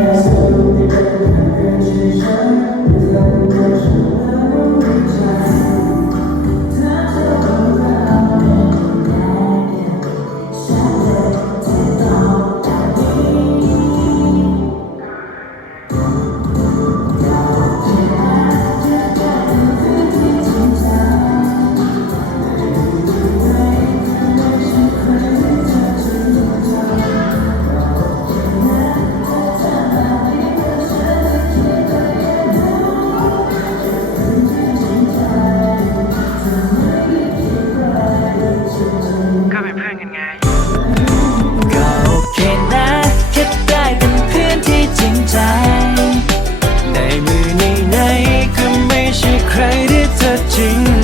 Yes, you did. Congratulations. ไหนๆก็ไม่ใช่ใครที่เธอจริง